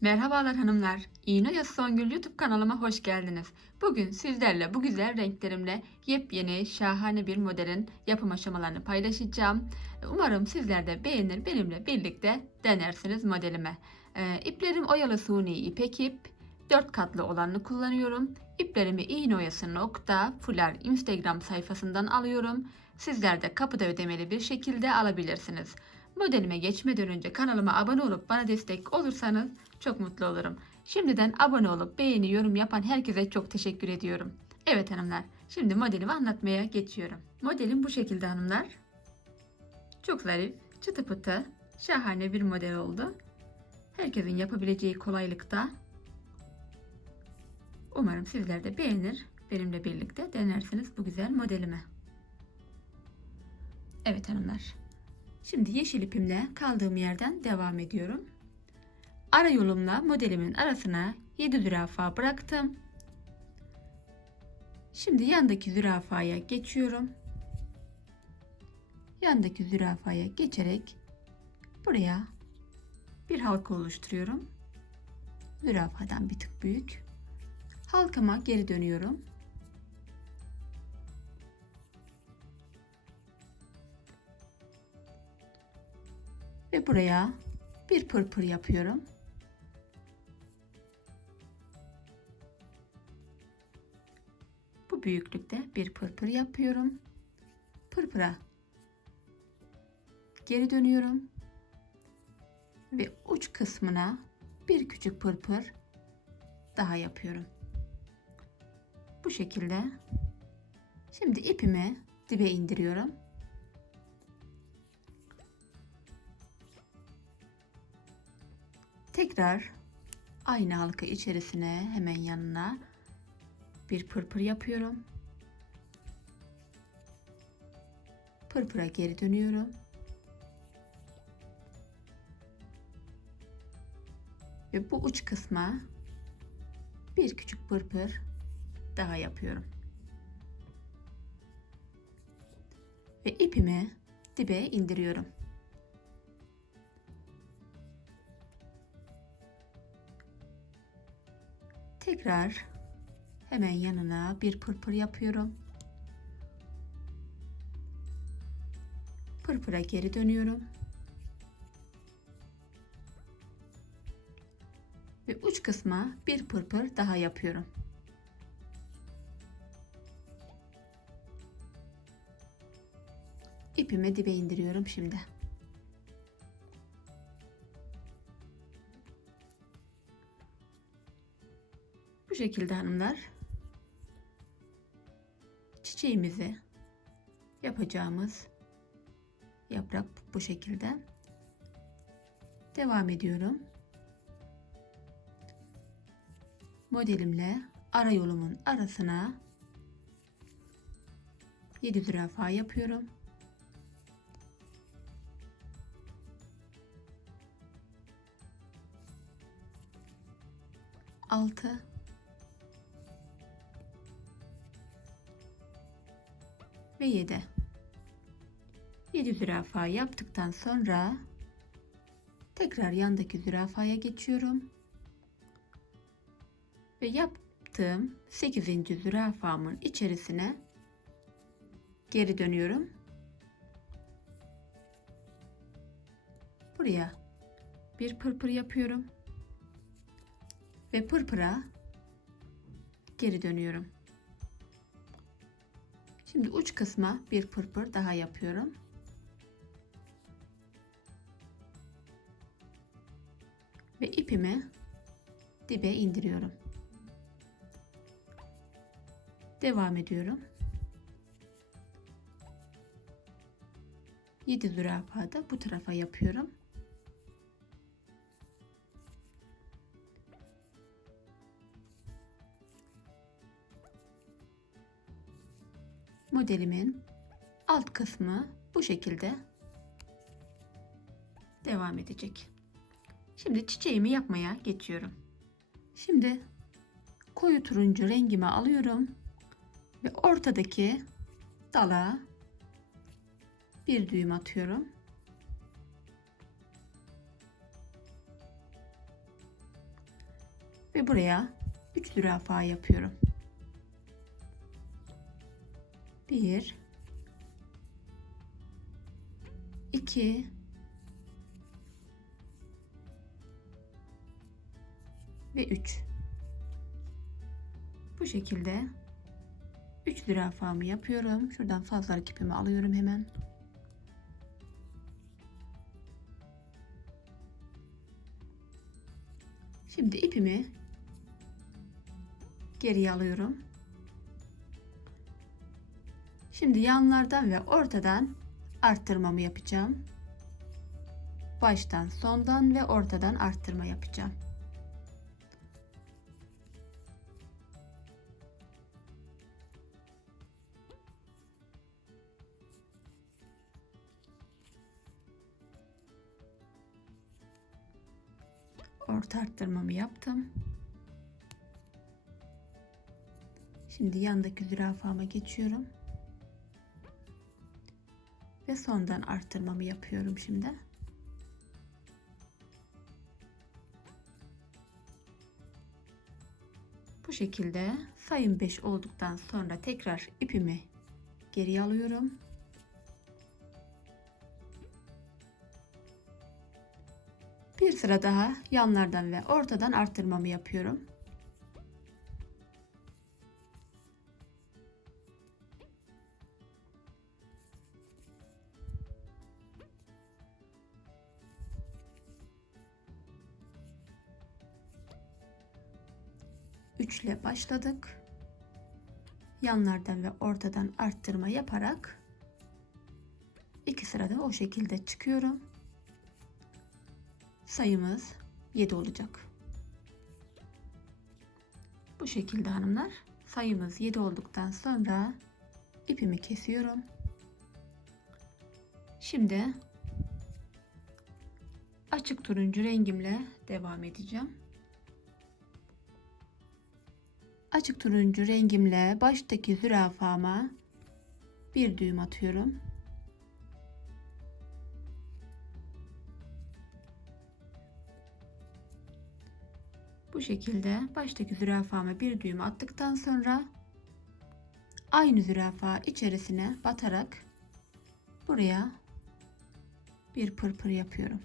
Merhabalar hanımlar. İğne Songül YouTube kanalıma hoş geldiniz. Bugün sizlerle bu güzel renklerimle yepyeni şahane bir modelin yapım aşamalarını paylaşacağım. Umarım sizler de beğenir benimle birlikte denersiniz modelime. Ee, iplerim oyalı suni ipek ip. 4 katlı olanını kullanıyorum. İplerimi iğne oyası nokta fular Instagram sayfasından alıyorum. Sizler de kapıda ödemeli bir şekilde alabilirsiniz. Modelime geçmeden önce kanalıma abone olup bana destek olursanız çok mutlu olurum. Şimdiden abone olup beğeni, yorum yapan herkese çok teşekkür ediyorum. Evet hanımlar, şimdi modelimi anlatmaya geçiyorum. Modelim bu şekilde hanımlar. Çok zarif, çıtı pıtı, şahane bir model oldu. Herkesin yapabileceği kolaylıkta. Umarım sizler de beğenir, benimle birlikte denersiniz bu güzel modelimi. Evet hanımlar. Şimdi yeşil ipimle kaldığım yerden devam ediyorum. Ara yolumla modelimin arasına 7 zürafa bıraktım. Şimdi yandaki zürafaya geçiyorum. Yandaki zürafaya geçerek buraya bir halka oluşturuyorum. Zürafadan bir tık büyük. Halkama geri dönüyorum. Ve buraya bir pırpır yapıyorum. Büyüklükte bir pırpır yapıyorum. Pırpıra geri dönüyorum. Ve uç kısmına bir küçük pırpır daha yapıyorum. Bu şekilde. Şimdi ipimi dibe indiriyorum. Tekrar aynı halka içerisine hemen yanına bir pırpır yapıyorum. Pırpıra geri dönüyorum. Ve bu uç kısma bir küçük pırpır daha yapıyorum. Ve ipimi dibe indiriyorum. Tekrar hemen yanına bir pırpır yapıyorum. Pırpıra geri dönüyorum. Ve uç kısma bir pırpır daha yapıyorum. İpimi dibe indiriyorum şimdi. Bu şekilde hanımlar çiçeğimizi yapacağımız yaprak bu şekilde devam ediyorum. Modelimle ara yolumun arasına 7 zürafa yapıyorum. Altı ve 7. 7 zürafa yaptıktan sonra tekrar yandaki zürafaya geçiyorum. Ve yaptığım 8. zürafamın içerisine geri dönüyorum. Buraya bir pırpır yapıyorum. Ve pırpıra geri dönüyorum. Şimdi uç kısma bir pırpır daha yapıyorum. Ve ipimi dibe indiriyorum. Devam ediyorum. 7 zürafa da bu tarafa yapıyorum. Modelimin alt kısmı bu şekilde devam edecek. Şimdi çiçeğimi yapmaya geçiyorum. Şimdi koyu turuncu rengimi alıyorum ve ortadaki dala bir düğüm atıyorum. Ve buraya 3 zürafa yapıyorum. 1 2 ve 3 bu şekilde 3 zürafamı yapıyorum. Şuradan fazlalık ipimi alıyorum hemen. Şimdi ipimi geriye alıyorum şimdi yanlardan ve ortadan arttırmamı yapacağım baştan sondan ve ortadan arttırma yapacağım orta arttırmamı yaptım. Şimdi yandaki zürafama geçiyorum. Ve sondan arttırmamı yapıyorum şimdi. Bu şekilde sayım 5 olduktan sonra tekrar ipimi geriye alıyorum. Bir sıra daha yanlardan ve ortadan arttırmamı yapıyorum. Üçle başladık. Yanlardan ve ortadan arttırma yaparak iki sırada o şekilde çıkıyorum sayımız 7 olacak. Bu şekilde hanımlar sayımız 7 olduktan sonra ipimi kesiyorum. Şimdi açık turuncu rengimle devam edeceğim. Açık turuncu rengimle baştaki zürafama bir düğüm atıyorum. Bu şekilde baştaki zürafama bir düğüm attıktan sonra aynı zürafa içerisine batarak buraya bir pırpır yapıyorum.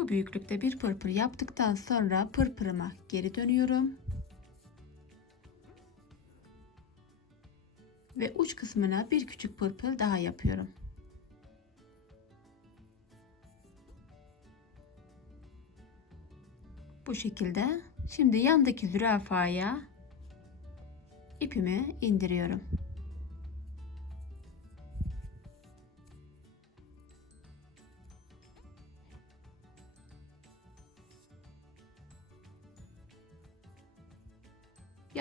Bu büyüklükte bir pırpır yaptıktan sonra pırpırıma geri dönüyorum. ve uç kısmına bir küçük pırpır daha yapıyorum. Bu şekilde şimdi yandaki zürafaya ipimi indiriyorum.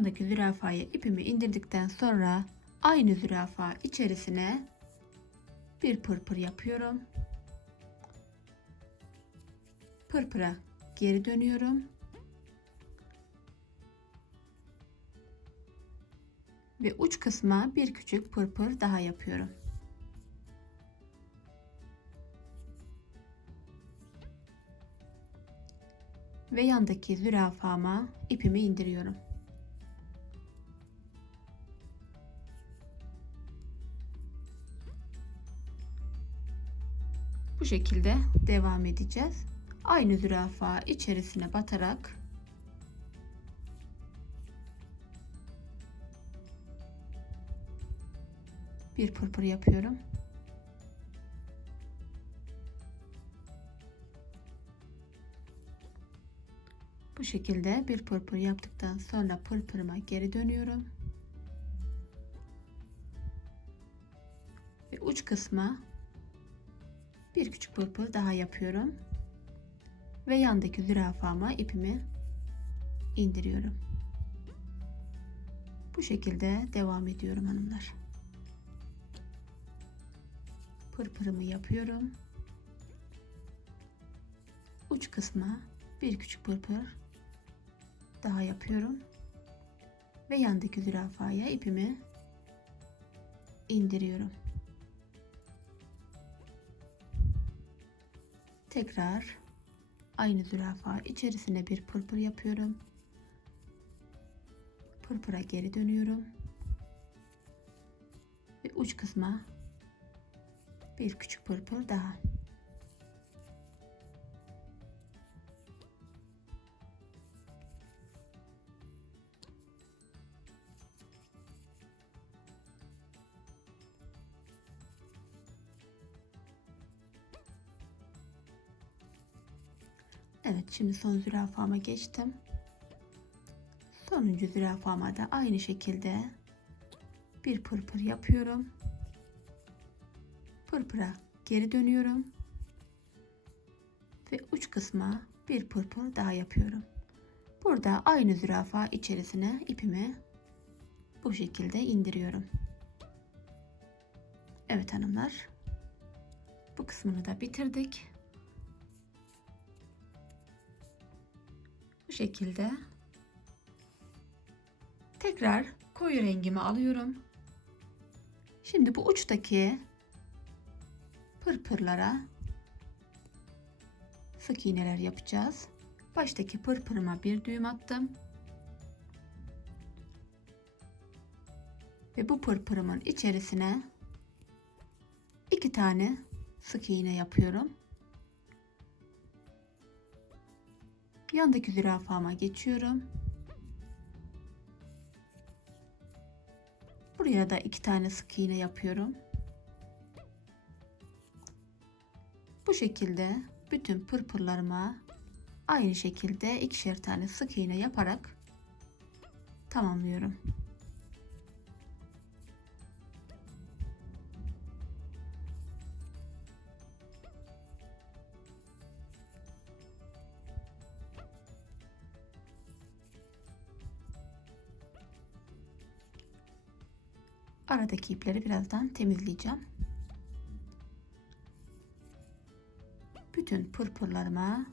Yandaki zürafaya ipimi indirdikten sonra aynı zürafa içerisine bir pırpır yapıyorum. Pırpıra geri dönüyorum. Ve uç kısma bir küçük pırpır daha yapıyorum. Ve yandaki zürafama ipimi indiriyorum. Bu şekilde devam edeceğiz. Aynı zürafa içerisine batarak bir pırpır yapıyorum. Bu şekilde bir pırpır yaptıktan sonra pırpırıma geri dönüyorum. Ve uç kısma bir küçük pırpır daha yapıyorum. Ve yandaki zürafama ipimi indiriyorum. Bu şekilde devam ediyorum hanımlar. Pırpırımı yapıyorum. Uç kısma bir küçük pırpır daha yapıyorum. Ve yandaki zürafaya ipimi indiriyorum. Tekrar aynı zürafa içerisine bir pırpır yapıyorum. Pırpıra geri dönüyorum. Ve uç kısma bir küçük pırpır daha. Evet şimdi son zürafama geçtim. Sonuncu zürafama da aynı şekilde bir pırpır yapıyorum. Pırpıra geri dönüyorum. Ve uç kısma bir pırpır daha yapıyorum. Burada aynı zürafa içerisine ipimi bu şekilde indiriyorum. Evet hanımlar. Bu kısmını da bitirdik. Bu şekilde tekrar koyu rengimi alıyorum. Şimdi bu uçtaki pırpırlara sık iğneler yapacağız. Baştaki pırpırıma bir düğüm attım. Ve bu pırpırımın içerisine iki tane sık iğne yapıyorum. Yandaki zürafama geçiyorum. Buraya da iki tane sık iğne yapıyorum. Bu şekilde bütün pırpırlarıma aynı şekilde ikişer tane sık iğne yaparak tamamlıyorum. Aradaki ipleri birazdan temizleyeceğim. Bütün pırpırlarıma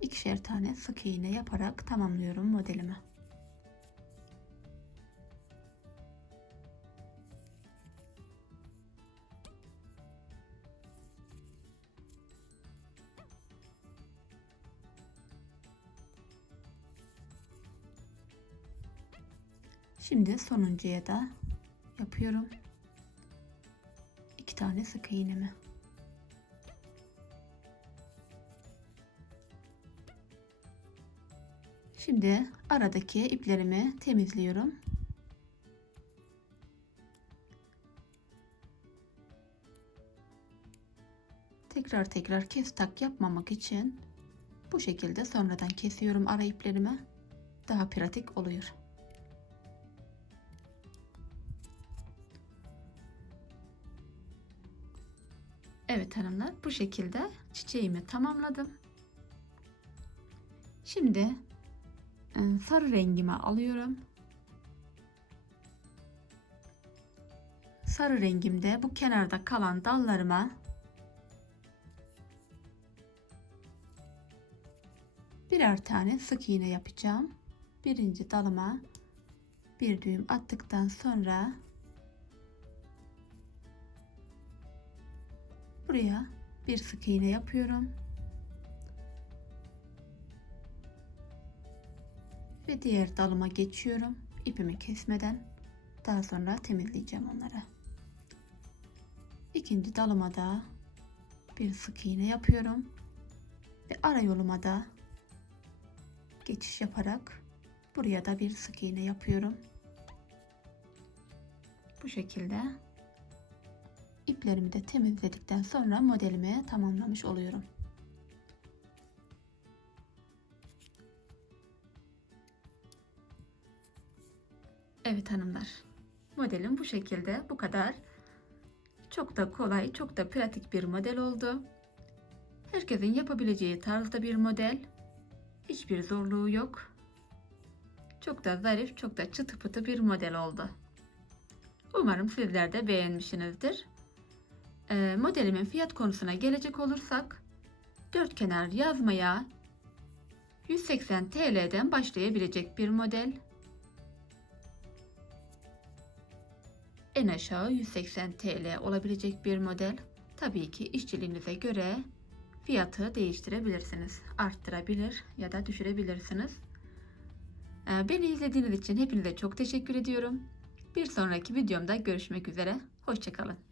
ikişer tane sık iğne yaparak tamamlıyorum modelimi. Şimdi sonuncuya da yapıyorum. İki tane sık iğnemi. Şimdi aradaki iplerimi temizliyorum. Tekrar tekrar kes tak yapmamak için bu şekilde sonradan kesiyorum ara iplerimi. Daha pratik oluyor. Evet hanımlar bu şekilde çiçeğimi tamamladım. Şimdi e, sarı rengimi alıyorum. Sarı rengimde bu kenarda kalan dallarıma birer tane sık iğne yapacağım. Birinci dalıma bir düğüm attıktan sonra buraya bir sık iğne yapıyorum. Ve diğer dalıma geçiyorum. ipimi kesmeden daha sonra temizleyeceğim onları. İkinci dalıma da bir sık iğne yapıyorum. Ve ara yoluma da geçiş yaparak buraya da bir sık iğne yapıyorum. Bu şekilde iplerimi de temizledikten sonra modelimi tamamlamış oluyorum. Evet hanımlar. Modelim bu şekilde. Bu kadar. Çok da kolay, çok da pratik bir model oldu. Herkesin yapabileceği tarzda bir model. Hiçbir zorluğu yok. Çok da zarif, çok da çıtı pıtı bir model oldu. Umarım sizler de beğenmişsinizdir. Ee, modelimin fiyat konusuna gelecek olursak, dört kenar yazmaya 180 TL'den başlayabilecek bir model. en aşağı 180 TL olabilecek bir model. Tabii ki işçiliğinize göre fiyatı değiştirebilirsiniz. Arttırabilir ya da düşürebilirsiniz. Ee, Beni izlediğiniz için hepinize çok teşekkür ediyorum. Bir sonraki videomda görüşmek üzere. Hoşçakalın.